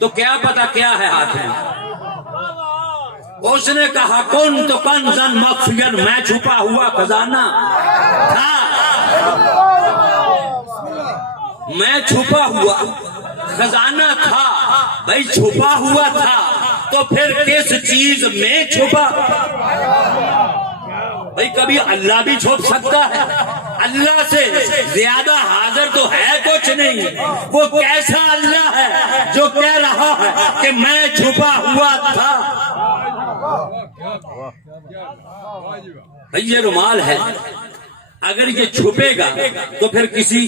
तो क्या पता क्या है हाथ में। उसने कहा कौन तो कंजन मखफियन, मैं छुपा हुआ खजाना था, मैं छुपा हुआ खजाना था। भाई छुपा हुआ था तो फिर किस चीज में छुपा? भाई कभी अल्लाह भी छुप सकता है, अल्लाह से ज्यादा हाजिर तो है कुछ नहीं। वो कैसा अल्लाह है जो कह रहा है कि मैं छुपा हुआ था? भाई ये रुमाल है, अगर ये छुपेगा तो फिर किसी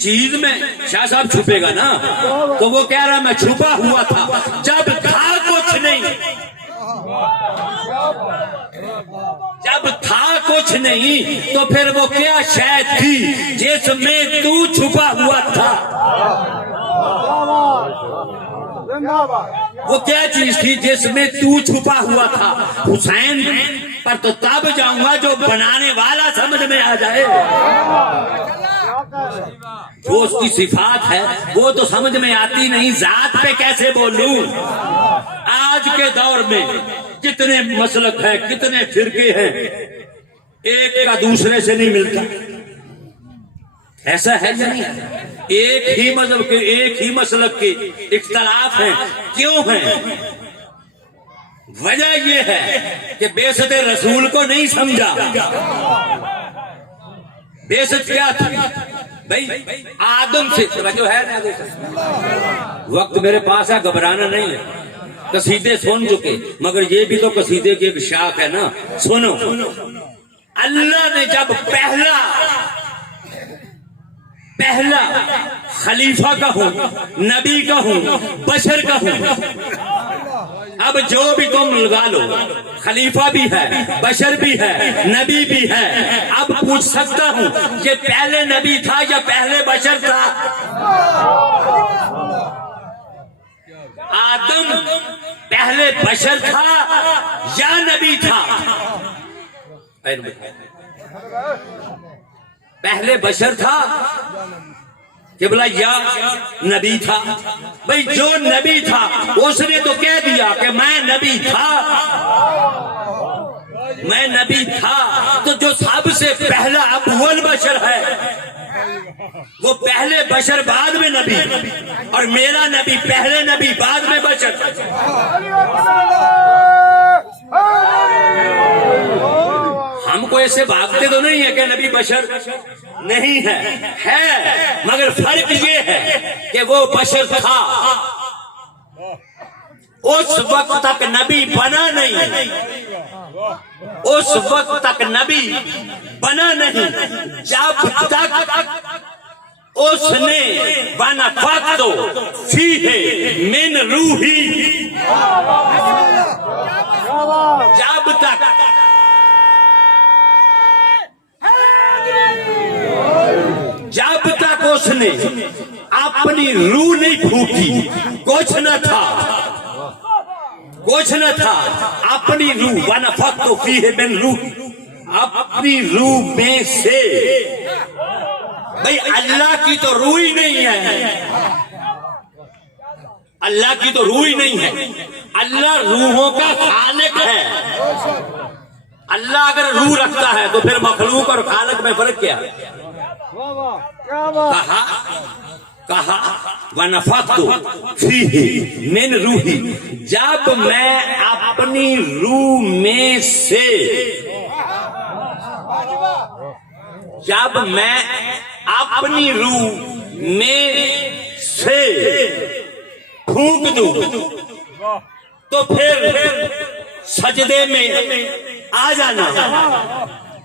चीज में शाह साहब छुपेगा ना। तो वो कह रहा मैं छुपा हुआ था, जब था कुछ नहीं, जब था कुछ नहीं तो फिर वो क्या शय थी जिसमें तू छुपा हुआ था? वो क्या चीज थी जिसमें तू छुपा हुआ था? हुसैन पर तो तब जाऊंगा जो बनाने वाला समझ में आ जाए। वो उसकी सिफात है, वो तो समझ में आती नहीं, जात पे कैसे बोलूं? आज के दौर में कितने मसलक हैं, कितने फिरके हैं, एक का दूसरे से नहीं मिलता। ऐसा है या नहीं? एक ही मजहब के, एक ही मसलक के इख्तलाफ हैं। क्यों हैं? वजह यह है कि बेसत रसूल को नहीं समझा। बेसत क्या थी भाई? आदम से जो है ना, वक्त मेरे पास है, घबराना नहीं है। कसीदे सुन चुके, मगर ये भी तो कसीदे की एक शाख है ना। सुनो, अल्लाह ने जब पहला खलीफा का हूं, नबी का हूं, बशर का हूं, अब जो भी तुम लगा लो, खलीफा भी है, बशर भी है, नबी भी है। अब पूछ सकता हूं कि पहले नबी था या पहले बशर था? आदम पहले बशर था या नबी था? पहले बशर था कि बोला या नबी था? भाई जो नबी था उसने तो कह दिया कि मैं नबी था, मैं नबी था। तो जो सबसे पहला अव्वल बशर है वो पहले बशर बाद में नबी, और मेरा नबी पहले नबी बाद में बशर। हमको ऐसे भागते तो नहीं है कि नबी बशर नहीं है, मगर फर्क ये है कि वो बशर था, उस वक्त तक नबी बना नहीं, उस वक्त तक नबी बना नहीं जब तक उसने बना फक्तो फीहे मिन रूही, जब तक उसने अपनी रूह नहीं फूकी, कुछ न था, कुछ न था। अपनी रूह बना फक्तो फीहे मिन रूही, अपनी रूह में से। भाई अल्लाह की तो रूह ही नहीं है, अल्लाह की तो रूह ही नहीं है। अल्लाह रूहों का खालिक है। अल्लाह अगर रूह रखता है तो फिर मखलूक और खालिक में फर्क क्या है? कहा वनफख्तु फीही मिन रूही, जब मैं अपनी रूह में से, जब मैं अपनी रूह में से फूंक दूं तो फिर सजदे में आ जाना।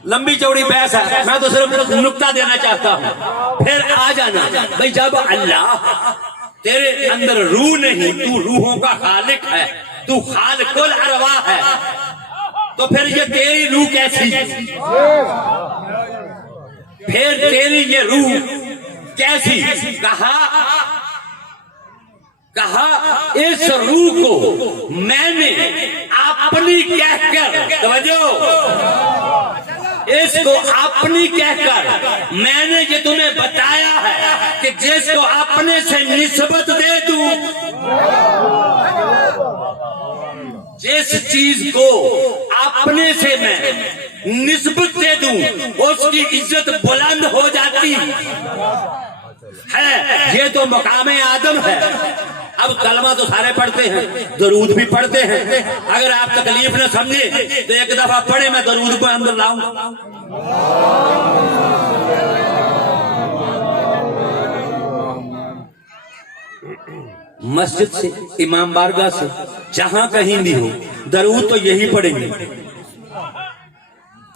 लंबी चौड़ी बहस है, मैं तो सिर्फ नुक्ता देना चाहता हूं, फिर आ जाना। भाई जब अल्लाह तेरे अंदर रूह नहीं, तू रूहों का खालिक है, तू खालिकुल अरवा है, तो फिर ये तेरी रूह कैसी? फिर तेरी ये रूह कैसी? कहा इस रूह को मैंने अपनी कहकर, तवज्जो, इसको अपनी कहकर मैंने ये तुम्हें बताया है कि जिसको अपने से निस्बत दे दूं जिस चीज को अपने से मैं निस्बत दे दूं उसकी इज्जत बुलंद हो जाती है। ये तो मकामे आदम है। अब कलमा तो सारे पढ़ते हैं, दरूद भी पढ़ते हैं। अगर आप तकलीफ न समझे तो एक दफा पढ़े, मैं दरूद को अंदर लाऊं। मस्जिद से, इमाम बारगाह से, जहां कहीं भी हो, दरूद तो यही पढ़ेंगे।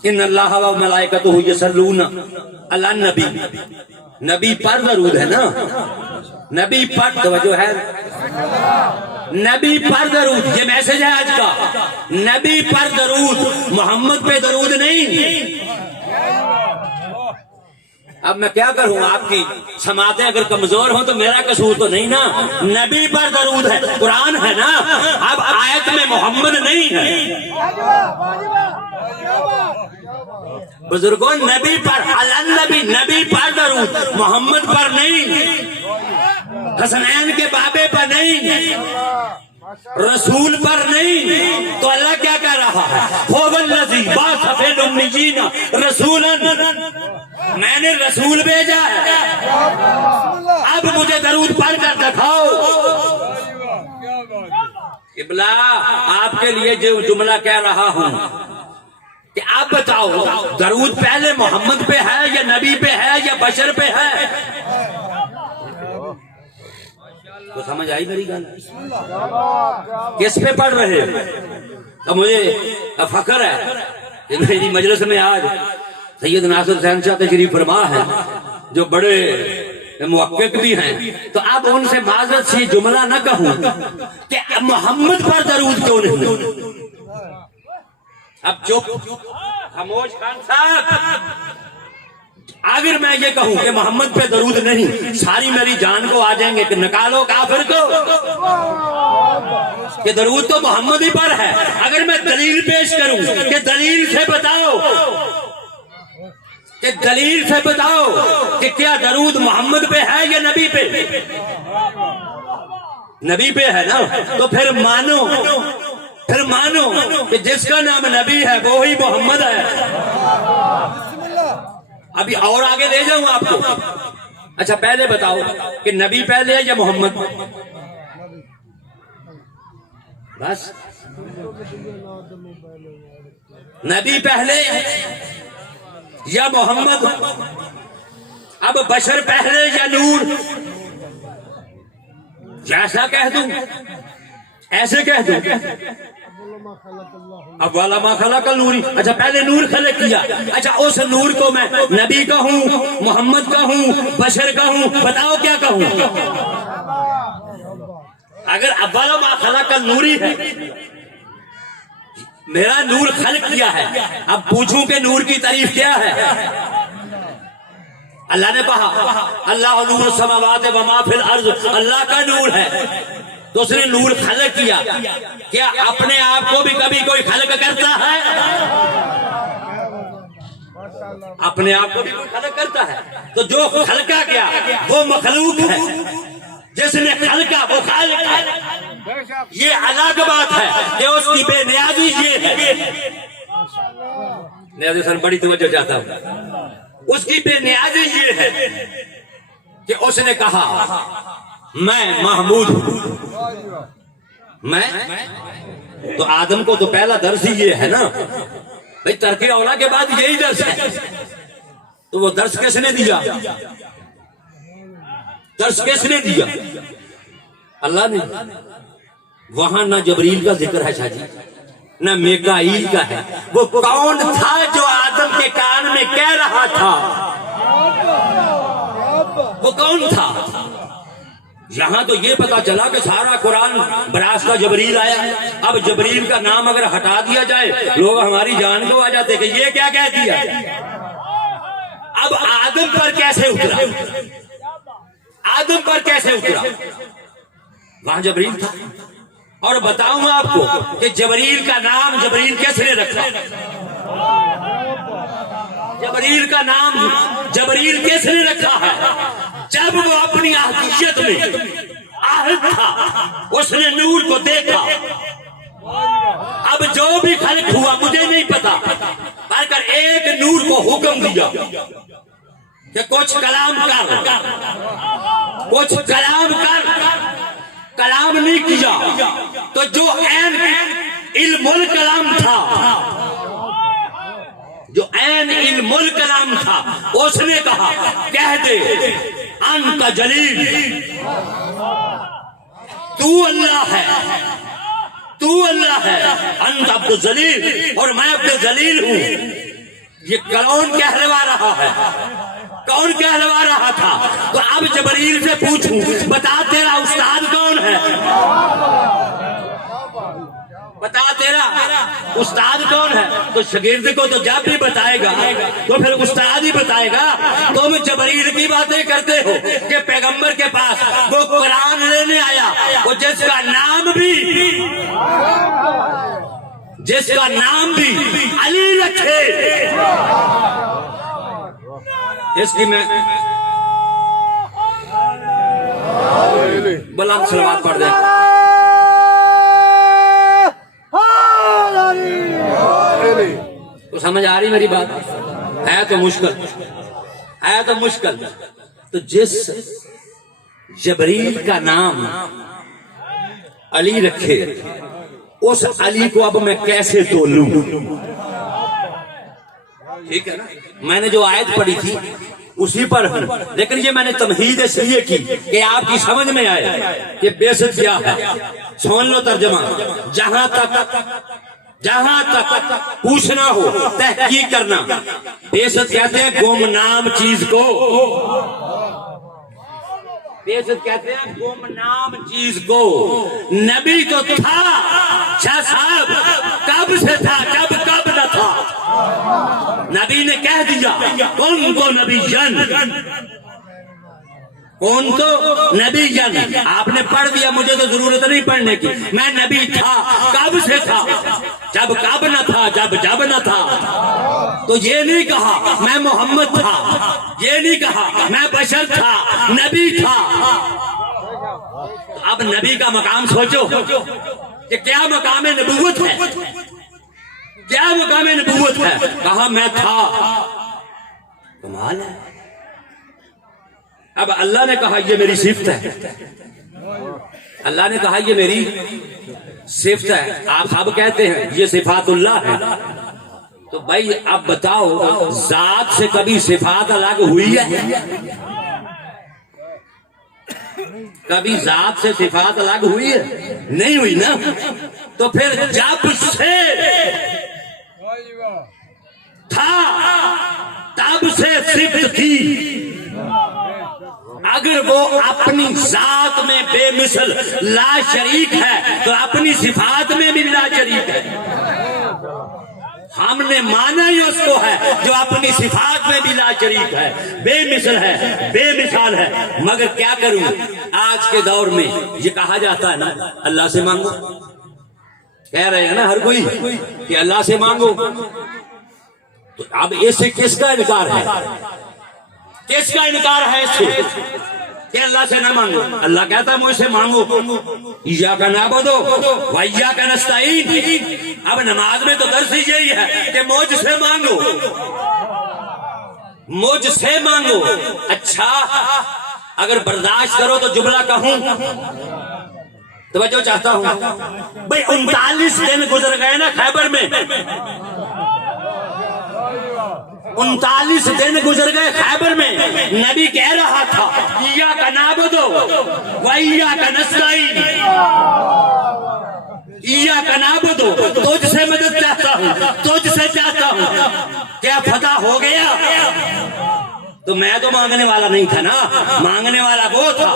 इन अल्लाह व मलाइकतुहु यसल्लूना अला नबी, नबी पर दरूद है ना, नबी पर तवज्जो है, नबी पर दरूद, ये मैसेज है आज का। नबी पर दरूद, मोहम्मद पे दरूद नहीं। अब मैं क्या करूं, आपकी समातें अगर कमजोर हो तो मेरा कसूर तो नहीं ना। नबी पर दरूद है, कुरान है ना। अब आयत में मोहम्मद नहीं है। बुजुर्गों, नबी पर अलन नबी, नबी पर दरूद, मोहम्मद पर नहीं, हसनैन के बाबे पर नहीं, रसूल पर नहीं। तो अल्लाह क्या कह रहा है, होवल्लज़ी बाअस उम्मीयीना रसूलन, मैंने रसूल भेजा है। अब मुझे दरूद पढ़ कर दिखाओ। इब्ला, आपके लिए जो जुमला कह रहा हूं कि आप बताओ, दरूद पहले मोहम्मद पे है या नबी पे है या बशर पे है? तो समझ आई मेरी गाल? किस पे पढ़ रहे हो? तो मुझे फख्र है कि मेरी मजलिस में आज सैयद नासिर हुसैन शाह तशरीफ फरमा है, जो बड़े मुहक्किक भी हैं। तो अब उनसे माजरत से जुमला न कहूं कि मोहम्मद पर दरूद क्यों नहीं। अब चुप, खामोश खान साहब। अगर मैं ये कहूं कि मोहम्मद पे दरूद नहीं, सारी मेरी जान को आ जाएंगे कि निकालो काफिर को, कि दरूद तो मोहम्मद ही पर है। अगर मैं दलील पेश करूं कि दलील से बताओ, कि दलील से बताओ कि क्या दरूद मोहम्मद पे है या नबी पे? नबी पे है ना, तो फिर मानो, फिर मानो कि जिसका नाम नबी है वो ही मोहम्मद है। अभी और आगे ले जाऊं आपको। अच्छा, पहले बताओ कि नबी पहले है या मोहम्मद? बस, नबी पहले या मोहम्मद? अब बशर पहले या नूर? जैसा कह दूं ऐसे कह दूं। अब वाला मा खलकल नूरी, अच्छा पहले नूर खलक किया। अच्छा, उस नूर को मैं नबी कहूं, मोहम्मद कहूं, बशर कहूं, बताओ क्या कहूं? अगर अव्वल मा खलकल नूरी है, मेरा नूर खलक किया है, अब पूछूं कि नूर की तारीफ क्या है? अल्लाह ने कहा अल्लाह नूर समावात व मा फिल अर्ज, अल्लाह का नूर है। तो उसने नूर खलक किया। क्या अपने आप को भी कभी कोई खलक करता है? अपने आप को भी कोई खलक करता है? तो जो खलका गया वो मखलूक है, जिसने खलका वो खालिक है। ये अलग बात है कि उसकी बेनियाजी ये है। नियाज़ी सर बड़ी तवज्जो चाहता हूं। उसकी बेनियाजी ये है कि उसने कहा मैं महमूद हूं। मैं तो आदम को तो पहला दर्श ही ये है ना भाई, तरके औला के बाद यही दर्श है। तो वो दर्श किसने दिया? दर्श किसने दिया? अल्लाह ने। वहां ना जबरील का जिक्र है शाजी, ना मेकाईल का है। वो कौन था जो आदम के कान में कह रहा था? वो कौन था? यहां तो ये पता चला कि सारा कुरान बरास्ता जबरील आया है। अब जबरील का नाम अगर हटा दिया जाए, लोग हमारी जान को आ जाते कि ये क्या कह दिया। अब आदम पर कैसे उतरा? आदम पर कैसे उतरा? वहां जबरील था। और बताऊं आपको कि जबरील का नाम जबरील किसने रखा? जबरील का नाम जबरील किसने रखा है? जब वो अपनी आहदियत में आहद था, उसने नूर को देखा। अब जो भी खल्क हुआ मुझे नहीं पता, पर एक नूर को हुक्म दिया कि कुछ कलाम कर, कुछ कलाम कर। कलाम नहीं किया तो जो ऐन इल्मुल कलाम था, जो ऐन इल्मुल कलाम था, उसने कहा कह दे अंत जलील, तू अल्लाह है, तू अल्लाह है, अंत अब्दुल जलील और मैं अब्दुल जलील हूं। ये कौन कहलवा रहा है? कौन कहलवा रहा था? तो अब जबरील से पूछूं, बता तेरा उस्ताद कौन है? बता तेरा उस्ताद कौन है? तो शागिर्द को तो जब भी बताएगा तो फिर उस्ताद ही बताएगा। तुम जबरील की बातें करते हो कि पैगंबर के पास वो कुरान लेने आया, वो जिसका नाम भी अली रखे। इसकी मैं बुलंद सलवात पढ़ दे। तो समझ आ रही मेरी बात? है तो मुश्किल, है तो मुश्किल। तो जिस जबरील का नाम अली रखे, उस अली को अब मैं कैसे तोलूं? ठीक है ना? मैंने जो आयत पढ़ी थी उसी पर हूं, लेकिन ये मैंने तमहीद इसलिए की कि आपकी समझ में आए कि बेशक क्या है। सुन लो तर्जमा। जहां तक पूछना हो, तहकीक करना। बेशक कहते हैं गुमनाम चीज को, बेशक कहते हैं गुमनाम चीज को। नबी तो था शाह साहब, कब से था, कब न था। नबी ने कह दिया कौन को नबी जन, कौन तो नबी जन। आपने पढ़ दिया, मुझे तो जरूरत नहीं पढ़ने की। मैं नबी था, कब से था, जब कब न था, जब न था। तो ये नहीं कहा मैं मोहम्मद था, ये नहीं कहा मैं बशर था, नबी था। अब नबी का मकाम सोचो कि क्या मकाम नबूवत है, क्या मकाम नबूवत है। कहा मैं था, कमाल है। अब अल्लाह ने कहा ये मेरी सिफ्त है, अल्लाह ने कहा ये मेरी सिफ्त है। आप सब कहते हैं ये सिफातुल्लाह है। तो भाई अब बताओ, जात से कभी सिफात अलग हुई है? कभी जात से सिफात अलग हुई है? नहीं हुई ना। तो फिर जब से था तब से सिफ्त थी। अगर वो अपनी जात में बेमिसल ला शरीक है तो अपनी सिफात में भी ला शरीक है। हमने माना ही उसको है जो अपनी सिफात में भी ला शरीक है, बेमिसल है, बेमिसाल है। मगर क्या करूं, आज के दौर में ये कहा जाता है ना अल्लाह से मांगो, कह रहे हैं ना हर कोई कि अल्लाह से मांगो। तो अब इससे किसका इनकार है? किसका इनकार है इससे कि अल्लाह से ना मांगो? अल्लाह कहता है मुझसे मांगो, इय्याका नअबुदु व इय्याका नस्तईन। अब नमाज में तो दर्स यही है कि मुझसे मांगो, मुझसे मांगो। अच्छा, अगर बर्दाश्त करो तो जुमला कहूं, तवज्जो चाहता हूं भाई। 39 दिन गुजर गए ना खैबर में, 39 दिन गुजर गए खैबर में। नबी कह रहा था इय्याका नअबुदु व इय्याका नस्तईन, इय्याका नअबुदु, तुझसे मदद चाहता हूं, तुझसे चाहता हूं। क्या फतह हो गया? तो मैं तो मांगने वाला नहीं था ना, मांगने वाला वो था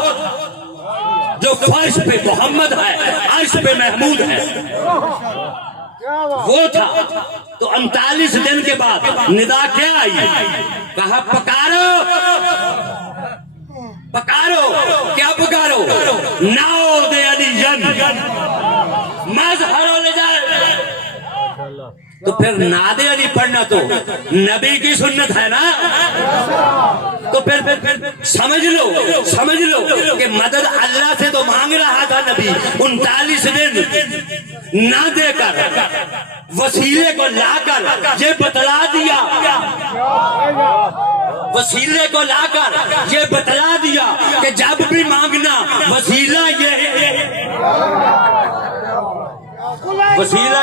जो फर्श पे मोहम्मद है, अर्श पे महमूद है, वो था। तो 39 दिन के बाद निदा क्या आई? कहा पकारो, पकारो। क्या पकारो? नाओ दे अली जन मजहरो ले जाए। तो फिर नादे अली पढ़ना तो नबी की सुन्नत है ना। तो फिर समझ लो कि मदद अल्लाह से तो मांग रहा था नबी 39 दिन। ना देकर वसीले को लाकर ये बतला दिया, वसीले को लाकर ये बतला दिया कि जब भी मांगना वसीला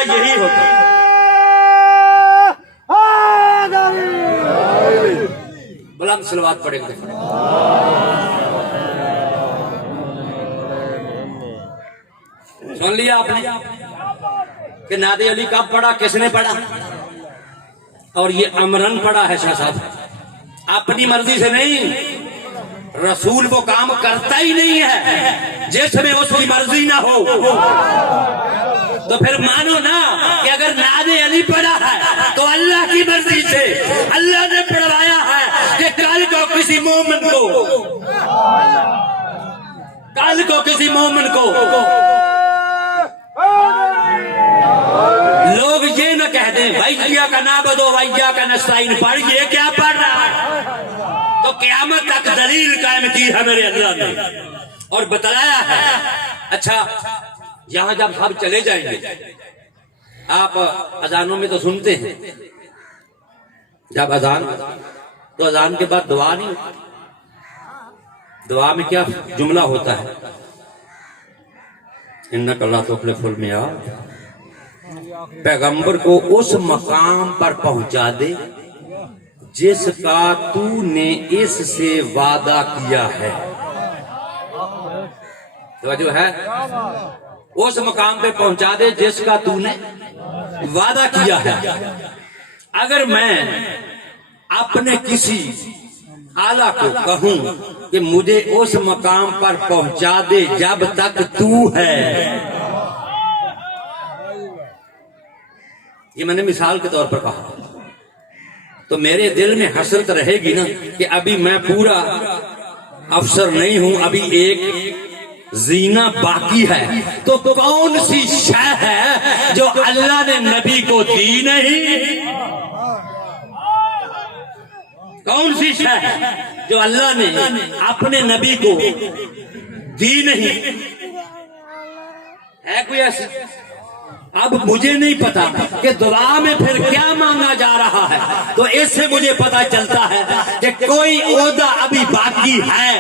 यही होता। बुलंद सलवात पढ़ेंगे। सुन लिया आपने कि नादे अली कब पढ़ा, किसने पढ़ा? और ये अमरन पढ़ा है शाह साहब, अपनी मर्जी से नहीं। रसूल वो काम करता ही नहीं है जिसमें उसकी मर्जी ना हो। तो फिर मानो ना कि अगर नादे अली पढ़ा है तो अल्लाह की मर्जी से अल्लाह ने पढ़वाया है कि कल को किसी मोमिन को लोग ये न कह दें भैया का ना बदो भैया का नस्ताइन पढ़, ये क्या पढ़ रहा है? तो क़यामत तक दलील कायम की है मेरे अल्लाह ने और बतलाया है। अच्छा, यहां जब सब चले जाएंगे, आप अजानों में तो सुनते हैं, जब अजान तो अजान के बाद दुआ नहीं, दुआ में क्या जुमला होता है? इन्नक ला तुखलिफुल मियाद, पैगंबर को उस मकाम पर पहुंचा दे जिसका तूने इससे वादा किया है। तो जो है उस मकाम पे पहुंचा दे जिसका तूने वादा किया है। अगर मैं अपने किसी आला को कहूं कि मुझे उस मकाम पर पहुंचा दे जब तक तू है, ये मैंने मिसाल के तौर पर कहा, तो मेरे दिल में हसरत रहेगी ना कि अभी मैं पूरा अफसर नहीं हूं, अभी एक जीना बाकी है। तो कौन सी शय है जो अल्लाह ने नबी को दी नहीं? कौन सी शय है जो अल्लाह ने अपने नबी को दी नहीं? है कोई ऐसी? अब मुझे नहीं पता कि दुआ में फिर क्या मांगा जा रहा है, तो इससे मुझे पता चलता है कि कोई ओहदा अभी बाकी है।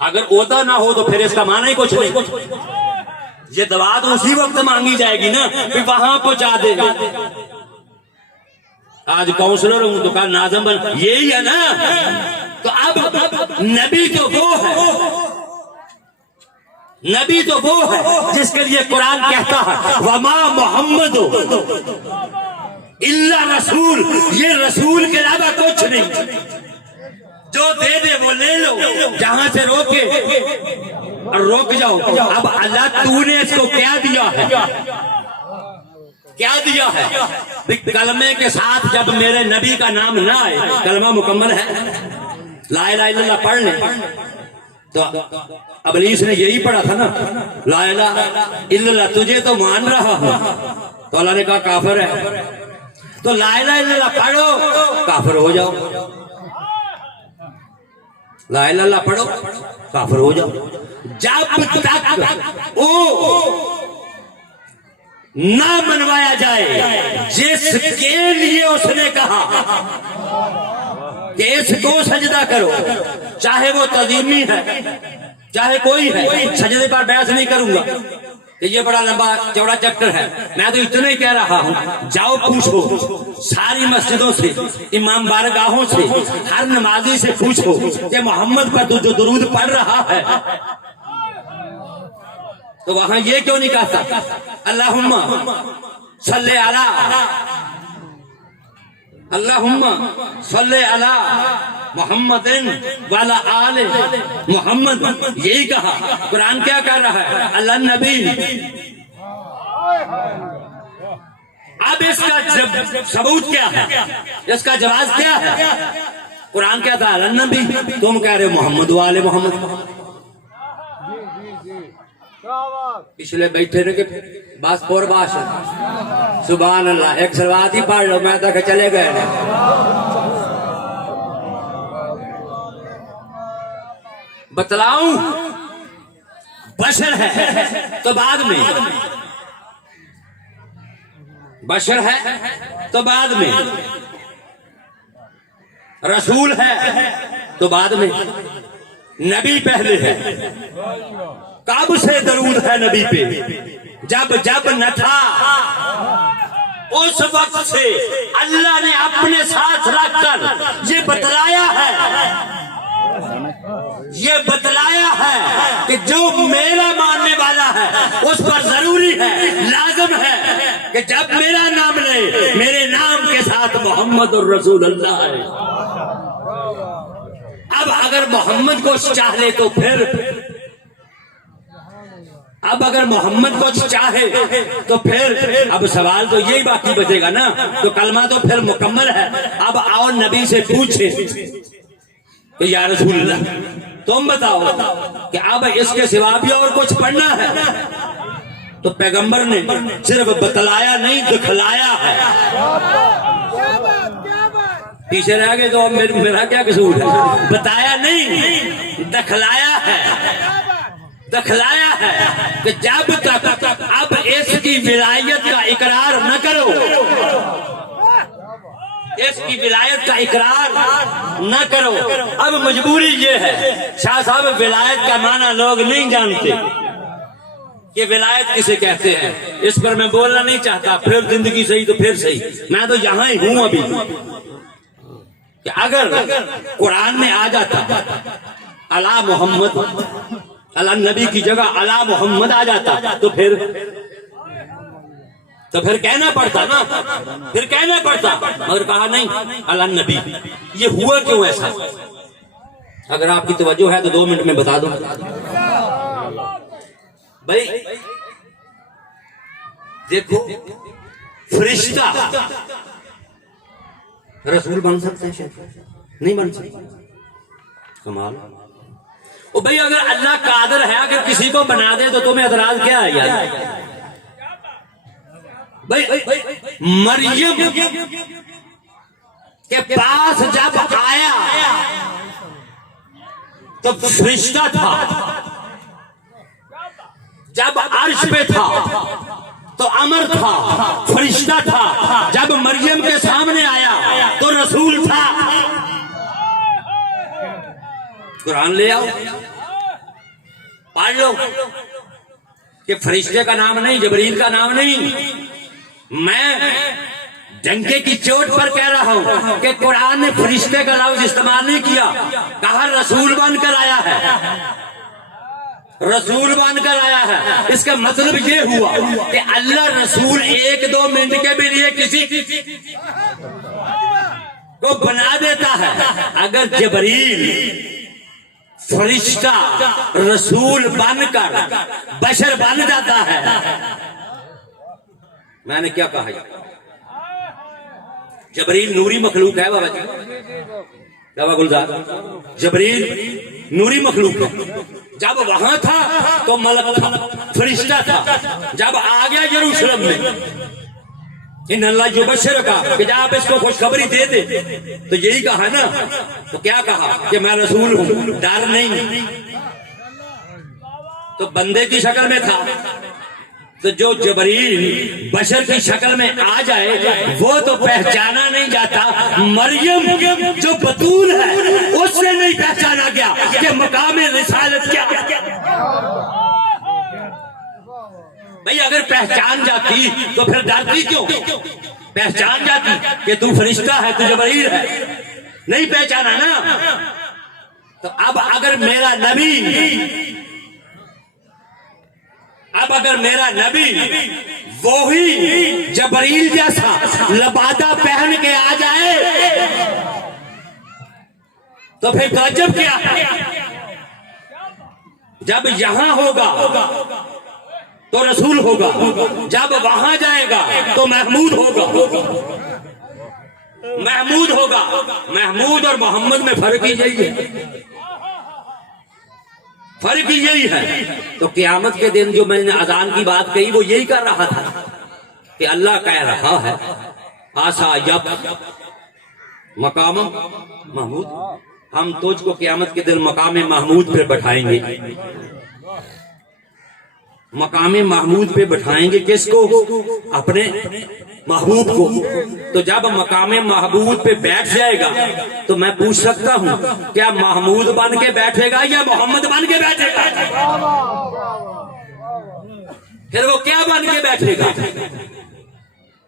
अगर ओहदा ना हो तो फिर इसका माना ही कुछ नहीं। ये दुआ तो उसी वक्त मांगी जाएगी ना, फिर वहां पहुंचा दे। आज काउंसलर हूं तो कहा नाज़म बन, यही है ना। तो अब नबी तो वो है, नबी तो वो है जिसके लिए कुरान कहता है वमा मोहम्मद इल्ला रसूल, ये रसूल के अलावा कुछ नहीं। जो दे दे वो ले लो, जहां से रोके और रोक जाओ। अब अल्लाह तूने इसको क्या दिया है? क्या दिया है? कलमे के साथ जब मेरे नबी का नाम ना आए, कलमा मुकम्मल है, ला इलाहा इल्लल्लाह पढ़ ले, तो अबलीस ने यही पढ़ा था ना, ला इलाहा इल्लल्लाह, तुझे तो मान रहा हूं। तो अल्लाह ने कहा काफिर है, तो ला इलाहा इल्लल्लाह पढ़ो, काफिर हो जाओ। ला इलाहा इल्लल्लाह पढ़ो, काफिर हो जाओ। जब तक वो ना मनवाया जाए जिसके लिए उसने कहा कि इसको सजदा करो, चाहे वो तज़ीमी है चाहे कोई है, सजदे पर बहस नहीं करूंगा, ये बड़ा लंबा चौड़ा चैप्टर है। मैं तो इतना ही कह रहा हूं, जाओ पूछो सारी मस्जिदों से, इमाम बारगाहों से, हर नमाजी से पूछो कि मोहम्मद पर जो दुरूद पढ़ रहा है, तो वहां ये क्यों नहीं कहता अल्लाहुम्मा सल्ले अला, अल्लाहुम्मा सल्ले अला मोहम्मदिन वाला आले मोहम्मद, यही कहा। कुरान क्या कर रहा है? अल्लाह नबी। अब इसका सबूत क्या है? इसका जवाब क्या है? कुरान क्या था? अल्लाह नबी, तुम कह रहे हो मोहम्मद वाले मोहम्मद। पिछले बैठे रहे बस और भाषण, सुभान अल्लाह, एक सलवात ही पढ़ लो, मैं तक चले गए। बतलाऊं बशर है तो बाद में, बशर है तो बाद में, रसूल है तो बाद में, नबी पहले है। कब से दरूद है नबी पे? जब जब न था उस वक्त से अल्लाह ने अपने साथ रखकर ये बतलाया है, ये बतलाया है कि जो मेरा मानने वाला है उस पर जरूरी है, लाजम है कि जब मेरा नाम ले मेरे नाम के साथ मोहम्मद और रसूल अल्लाह है। अब अगर मोहम्मद को चाह ले तो फिर, अब अगर मोहम्मद को चाहे तो फिर अब सवाल तो यही बाकी बचेगा ना, तो कलमा तो फिर मुकम्मल है। अब आओ नबी से पूछे तो या रसूलल्लाह तुम बताओ कि अब इसके सिवा भी और कुछ पढ़ना है? तो पैगंबर ने सिर्फ बतलाया नहीं, दिखलाया है। पीछे रह गए तो मेरा क्या कसूर है? बताया नहीं, दिखलाया है, दिखलाया है कि जब तक अब इसकी विलायत का इकरार न करो, इसकी विलायत का इकरार न करो। अब मजबूरी ये है, शाह साहब विलायत का माना लोग नहीं जानते कि विलायत किसे कहते हैं। इस पर मैं बोलना नहीं चाहता, फिर जिंदगी सही तो फिर सही, मैं तो यहां ही हूं अभी। कि अगर कुरान में आ जाता अला मोहम्मद, अला नबी की जगह अला मोहम्मद आ जाता तो फिर कहना पड़ता ना, फिर कहना पड़ता, मगर कहा नहीं अला नबी। ये हुआ क्यों ऐसा? अगर आपकी तवज्जो है तो 2 मिनट में बता दो भाई। देखो, फरिश्ता रसूल बन सकते हैं? नहीं बन सकते। कमाल। ओ भाई, अगर अल्लाह कादिर है, अगर किसी को बना दे तो तुम्हें एतराज क्या है यार? भाई मरियम के पास जब आया तो फरिश्ता था, जब अर्श पे था तो अमर था, फरिश्ता था। जब मरियम के सामने आया तो रसूल था। कुरान ले आओ, पढ़ लो कि फरिश्ते का नाम नहीं, जबरील का नाम नहीं। मैं डंके की चोट पर कह रहा हूं कि कुरान ने फरिश्ते का लफ्ज इस्तेमाल नहीं किया, कहा रसूल बनकर आया है, रसूल बनकर आया है। इसका मतलब ये हुआ कि अल्लाह रसूल 1-2 मिनट के भी लिए किसी को बना देता है। अगर जबरील फरिश्ता रसूल बनकर बशर बन जाता है, मैंने क्या कहा? जबरील नूरी मखलूक है बाबा जी, बाबा गुलजार, जबरील नूरी मखलूक है। जब वहां था तो मलक था, फरिश्ता था। जब आ गया यरूशलेम में, इन अल्लाह जो बशर का कि जब आप इसको खुशखबरी दे दे, तो यही कहा ना। तो क्या कहा कि मैं रसूल हूं, डर नहीं। तो बंदे की शक्ल में था, तो जो जबरील बशर की शक्ल में आ जाए वो तो पहचाना नहीं जाता। मरियम जो बतूल है उससे नहीं पहचाना गया कि मकाम रिसालत क्या। भाई अगर पहचान जाती तो फिर डरती क्यों? पहचान जाती कि तू फरिश्ता है, तू जबरील है, नहीं पहचाना ना। तो अब अगर मेरा नबी वो ही जबरील जैसा लबादा पहन के आ जाए तो फिर गजब क्या है? जब यहां होगा तो रसूल होगा, जब वहां जाएगा तो महमूद होगा। महमूद और मोहम्मद में फर्क ही यही है, फर्क ही यही है। तो क़यामत के दिन जो मैंने अजान की बात कही वो यही कर रहा था कि अल्लाह कह रहा है आसा यब मकाम महमूद, हम तुझको क़यामत के दिन मकाम महमूद पे बैठाएंगे। मकामे महमूद पे बैठाएंगे किसको? अपने महबूब को। तो जब मकामे महबूब पे बैठ जाएगा तो मैं पूछ सकता हूँ क्या महमूद बन के बैठेगा या मोहम्मद बन के बैठेगा? फिर वो क्या बन के बैठेगा?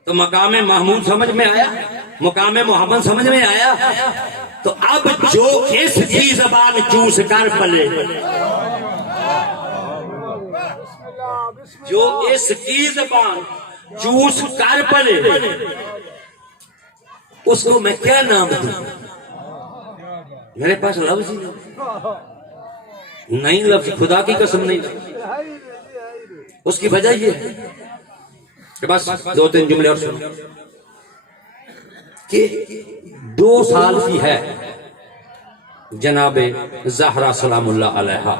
तो मकामे महमूद समझ में आया, मकामे मोहम्मद समझ में आया। तो अब जो इसकी जबान चूस कर पले, जो इसकी जबान चूस कर पले, उसको मैं क्या नाम दूं? मेरे पास लफ्ज ही नहीं, लफ्ज खुदा की कसम नहीं। उसकी वजह ये है कि बस 2-3 जुमले और सुन कि 2 साल की है जनाबे ज़हरा सलामुल्लाह अलैहा,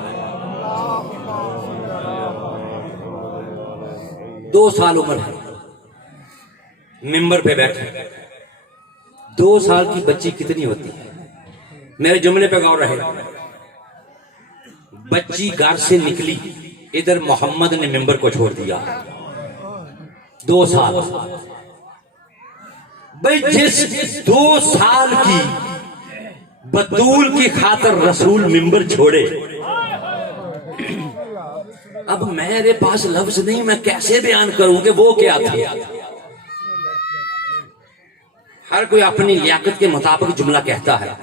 2 साल उम्र है, मिंबर पे बैठे। 2 साल की बच्ची कितनी होती है? मेरे जुमले पे गौर रहे। बच्ची घर से निकली, इधर मोहम्मद ने मिंबर को छोड़ दिया। 2 साल। भाई जिस 2 साल की बतूल की खातर रसूल मिंबर छोड़े, अब मेरे पास लफ्ज नहीं, मैं कैसे बयान करूं कि वो क्या थी। हर कोई अपनी लियाकत के मुताबिक जुमला कहता है,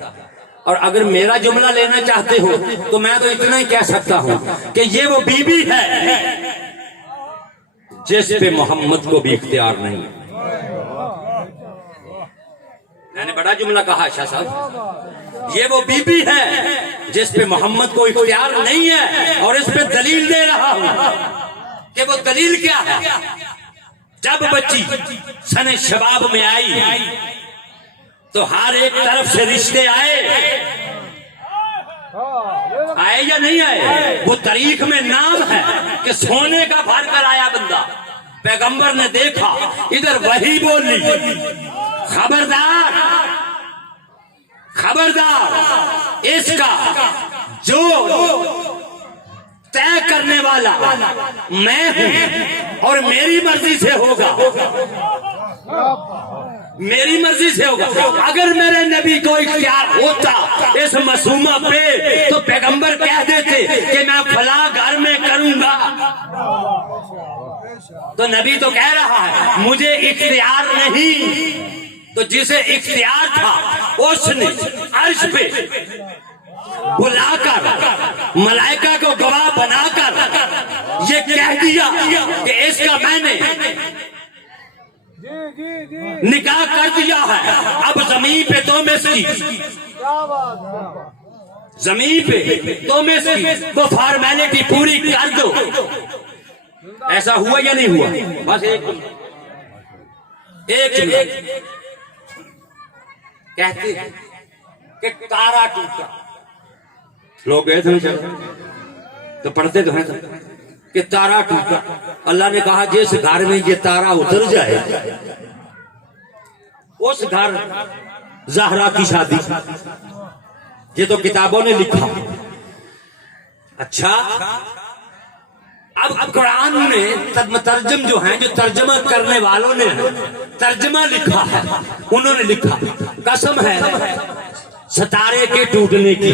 और अगर मेरा जुमला लेना चाहते हो तो मैं तो इतना ही कह सकता हूं कि ये वो बीबी है जिस पे मोहम्मद को भी इख्तियार नहीं। मैंने बड़ा जुमला कहा शाह साहब, ये वो बीबी है जिस पे मोहम्मद को इख्तियार नहीं है, और इस पे दलील दे रहा हूं कि वो दलील क्या है। जब बच्ची सने शबाब में आई तो हर एक तरफ से रिश्ते आए या नहीं आए? वो तारीख में नाम है कि सोने का भर कर आया बंदा। पैगंबर ने देखा, इधर वही बोली, खबरदार खबरदार, इसका जो तय करने वाला मैं हूं और मेरी मर्जी से होगा, मेरी मर्जी से होगा। अगर मेरे नबी को इख्तियार होता इस मासूमा पे तो पैगंबर कह देते कि मैं फला घर में करूंगा। तो नबी तो कह रहा है मुझे इख्तियार नहीं, तो जिसे इख्तियार था उसने अर्श पे बुलाकर मलाइका को गवाह बनाकर ये कह दिया कि इसका मैंने निकाह कर दिया है। अब जमीन पे तो में इसकी, जमीन पे तो में इसकी वो फॉर्मेलिटी पूरी कर दो। ऐसा हुआ या नहीं हुआ? बस एक मिनट कहते हैं कि तारा टूटा, लोग गए थे ना तो पढ़ते तो हैं कि तारा टूटा। अल्लाह ने कहा जिस घर में ये तारा उतर जाए उस घर ज़हरा की शादी। ये तो किताबों ने लिखा। अच्छा, अब कुरान में मुतरजम जो हैं, जो तर्जमा करने वालों ने तर्जमा लिखा है, उन्होंने लिखा कसम है सितारे के टूटने की।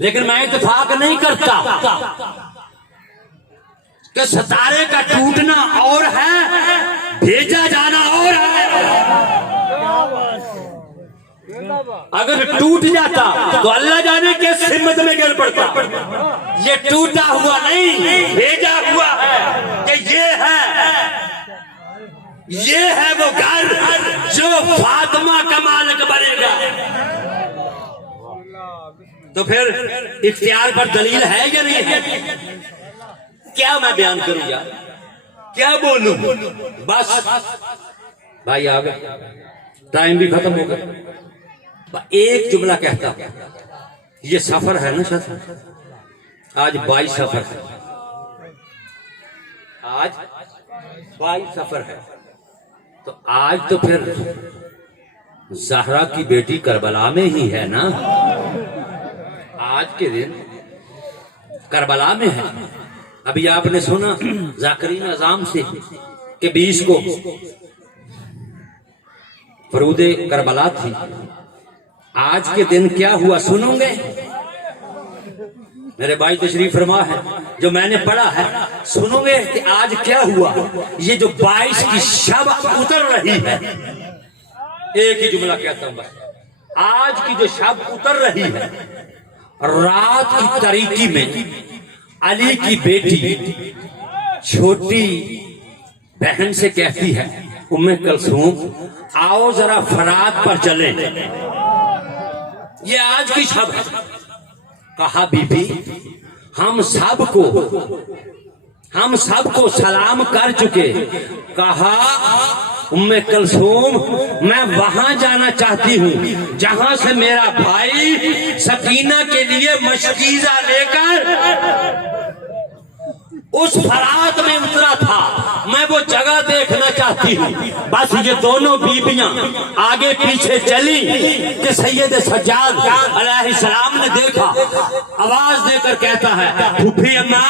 लेकिन मैं इत्तेफाक नहीं करता कि सितारे का टूटना और है, भेजा जाना और है। अगर टूट जाता तो अल्लाह जाने के सिमत में गिर पड़ता। ये टूटा हुआ नहीं, भेजा हुआ है कि ये है वो घर जो फातिमा का मालिक बनेगा। तो फिर इख्तियार पर दलील है या नहीं है? क्या मैं बयान करूं यार, क्या बोलूं? बस भाई आ गए, टाइम भी खत्म हो गया। एक जुमला कहता हूं, ये सफर है ना सर, आज 22 सफर है, आज 22 सफर है। तो आज तो फिर ज़हरा की बेटी करबला में ही है ना, आज के दिन करबला में है। अभी आपने सुना जाकरीन आज़म से कि 20 को फरूदे करबला थी। आज के दिन क्या हुआ सुनोगे? मेरे भाई तशरीफ फरमा है, जो मैंने पढ़ा है सुनोगे कि आज क्या हुआ। ये जो 22 की शब उतर रही है, एक ही जुमला कहता हूं बस, आज की जो शब उतर रही है, रात की तारीकी में अली की बेटी छोटी बहन से कहती है, उम्मे कलसूम आओ जरा फरात पर चलें, ये आज की शब है। कहा बीबी हम सबको सलाम कर चुके। कहा उम्मे कलसूम मैं वहां जाना चाहती हूं जहां से मेरा भाई सकीना के लिए मशकीजा लेकर उस फरात में उतरा था, मैं वो जगह देखना चाहती हूँ। बस ये दोनों बीबियां आगे पीछे चली कि सैयद सज्जाद अलैहिस्सलाम ने देखा, आवाज देकर कहता है फूफी अम्मा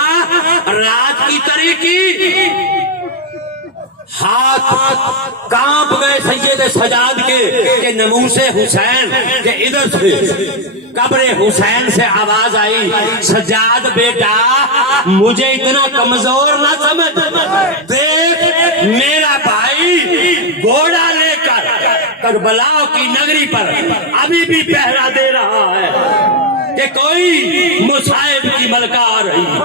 रात की तरीकी। हाथ कांप गए सैयद सजाद के नमूसे हुसैन के। इधर से कब्रे हुसैन से आवाज आई, सजाद बेटा मुझे इतना कमजोर ना समझ, देख मेरा भाई घोड़ा लेकर करबला की नगरी पर अभी भी पहरा दे रहा है कि कोई मुसाइब की मलका आ रही है।